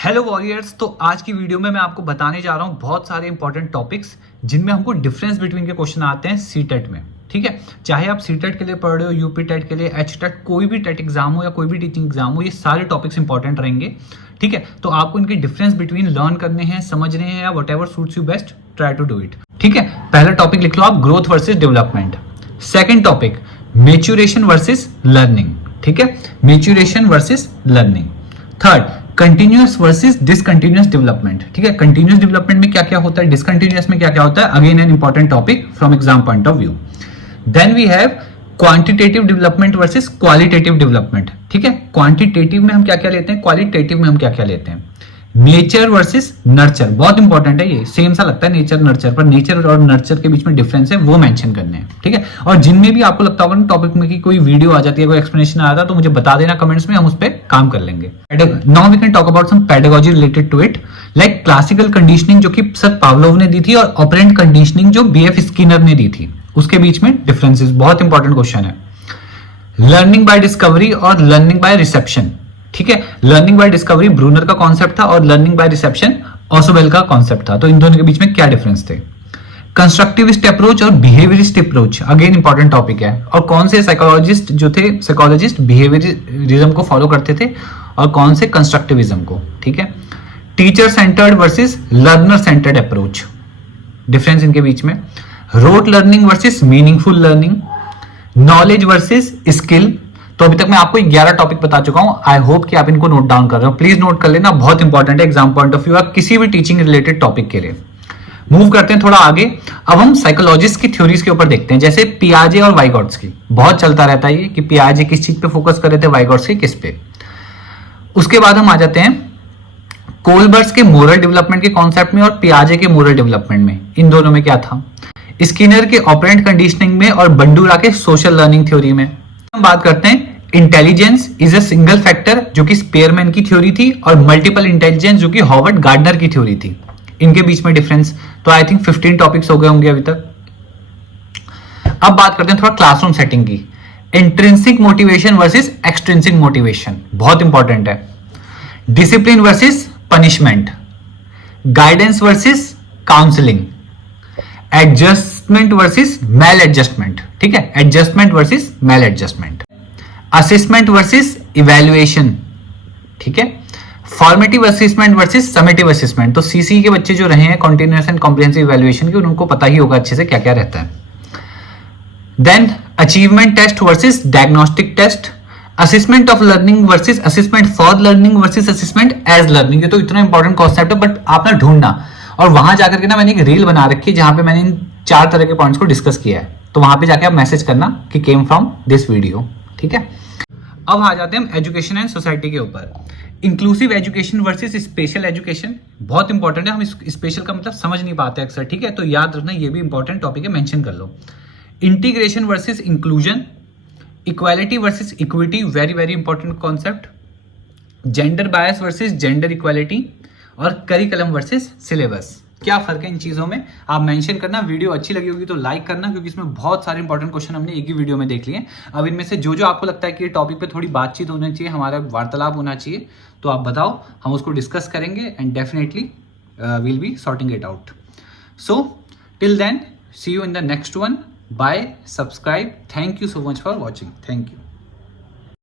Hello warriors. तो आज की वीडियो में मैं आपको बताने जा रहा हूँ बहुत सारे इंपॉर्टेंट टॉपिक्स जिनमें हमको डिफरेंस बिटवीन के क्वेश्चन आते हैं सीटेट में। ठीक है, चाहे आप सीटेट के लिए पढ़ रहे हो, यूपी टेट के लिए, एच टेट, कोई भी टेट एग्जाम हो या कोई भी टीचिंग एग्जाम हो, ये सारे टॉपिक्स इंपॉर्टेंट रहेंगे। ठीक है, तो आपको इनके डिफरेंस बिटवीन लर्न करने हैं, समझने हैं, या whatever suits you best, try to do it. ठीक है, पहला टॉपिक लिख लो आप, growth versus development. Second topic, maturation versus learning. ठीक है, maturation versus learning. Third, continuous versus discontinuous development. ठीक है, कंटिन्यूअस डेवलपमेंट में क्या क्या होता है, डिसकंटिन्यूअस में क्या क्या होता है, again an important topic from exam point of view. Then we have quantitative development versus qualitative development. ठीक है, क्वांटिटेटिव में हम क्या क्या लेते हैं, क्वालिटेटिव में हम क्या क्या लेते हैं। नेचर वर्सेस नर्चर, बहुत इंपॉर्टेंट है ये, सेम सा लगता है नेचर नर्चर, पर नेचर और नर्चर के बीच में डिफरेंस है, वो मेंशन करने हैं। ठीक है, और जिनमें भी आपको लगता होगा ना टॉपिक में कि कोई वीडियो आ जाती है, कोई एक्सप्लेनेशन आ जाता है, तो मुझे बता देना कमेंट्स में, हम उस पर काम कर लेंगे। Now we can talk about some pedagogy related to it, like classical conditioning जो कि सर पावलोव ने दी थी, और ऑपरेंट कंडीशनिंग जो बीएफ स्किनर ने दी थी, उसके बीच में डिफरेंसेस। बहुत इंपॉर्टेंट क्वेश्चन है। लर्निंग बाय डिस्कवरी और लर्निंग बाय रिसेप्शन। ठीक है, लर्निंग बाय डिस्कवरी ब्रूनर का कॉन्सेप्ट था और लर्निंग बाय रिसेप्शन ऑसोबेल का कॉन्सेप्ट था, तो इन दोनों के बीच में क्या डिफरेंस थे। कंस्ट्रक्टिविस्ट अप्रोच और behaviourist approach, again important topic है। और कौन से साइकोलॉजिस्ट जो थे, साइकोलॉजिस्ट बिहेवियरिज्म को फॉलो करते थे और कौन से कंस्ट्रक्टिविज्म को। ठीक है, teacher centred versus learner centred approach, difference इनके बीच में। Rote learning versus meaningful learning, knowledge versus skill. तो अभी तक मैं आपको 11 टॉपिक बता चुका हूं, आई होप कि आप इनको नोट डाउन कर रहे हो, प्लीज नोट कर लेना, बहुत इंपॉर्टेंट है एग्जाम पॉइंट ऑफ व्यू या किसी भी टीचिंग रिलेटेड टॉपिक के लिए। मूव करते हैं थोड़ा आगे, अब हम साइकोलॉजिस्ट की थ्योरीज के ऊपर देखते हैं, जैसे पियाजे और वाइगॉट्स्की। बहुत चलता रहता है ये कि पियाजे किस चीज पे फोकस कर रहे थे, वाइगॉट्स्की किस पे। उसके बाद हम आ जाते हैं कोलबर्ट्स के मोरल डेवलपमेंट के कॉन्सेप्ट में और पियाजे के मोरल डेवलपमेंट में, इन दोनों में क्या था। स्किनर के ऑपरेंट कंडीशनिंग में और बंडूरा के सोशल लर्निंग थ्योरी में। हम बात करते हैं intelligence is a single factor, जो कि स्पेयरमैन की थ्योरी थी, और मल्टीपल इंटेलिजेंस जो कि हॉवर्ड गार्डनर की थ्योरी थी। इनके बीच में डिफरेंस, तो आई थिंक 15 टॉपिक्स हो गए होंगे अभी तक। अब बात करते हैं थोड़ा क्लासरूम सेटिंग की। Intrinsic motivation versus extrinsic motivation, बहुत इंपॉर्टेंट है। Discipline versus punishment, guidance versus counselling, adjustment versus maladjustment. ठीक है, adjustment versus maladjustment, assessment versus evaluation. ठीक है, formative assessment versus summative assessment. तो सीसी के बच्चे जो रहे हैं कॉन्टिन्यूअस एंड कॉम्प्रिहेंसिव इवैल्यूएशन के, उनको पता ही होगा अच्छे से क्या क्या रहता है। Then achievement test versus diagnostic test, assessment of learning versus assessment for learning versus assessment as learning. ये तो इतना इंपॉर्टेंट कॉन्सेप्ट है, बट आप ना ढूंढना, और वहां जाकर के ना मैंने एक रील बना रखी है जहां पे मैंने इन 4 तरह के पॉइंट्स को डिस्कस किया है, तो वहां पे जाके आप मैसेज करना कि केम फ्रॉम दिस वीडियो। ठीक है, अब आ जाते हैं हम एजुकेशन एंड सोसाइटी के ऊपर। Inclusive education versus special education, बहुत इंपॉर्टेंट है, हम स्पेशल का मतलब समझ नहीं पाते अक्सर। ठीक है, तो याद रखना, ये भी इंपॉर्टेंट टॉपिक है, मेंशन कर लो। Integration versus inclusion, equality versus equity, very very important concept. Gender bias versus gender equality, और करिकुलम वर्सेस सिलेबस। क्या फर्क है इन चीजों में, आप मेंशन करना। वीडियो अच्छी लगी होगी तो लाइक करना, क्योंकि इसमें बहुत सारे इंपॉर्टेंट क्वेश्चन हमने एक ही वीडियो में देख लिए। अब इनमें से जो जो आपको लगता है कि ये टॉपिक पे थोड़ी बातचीत होनी चाहिए, हमारा वार्तालाप होना चाहिए, तो आप बताओ, हम उसको डिस्कस करेंगे and definitely will be sorting it out. So till then, see you in the next one, bye, subscribe, thank you so much for watching, thank you.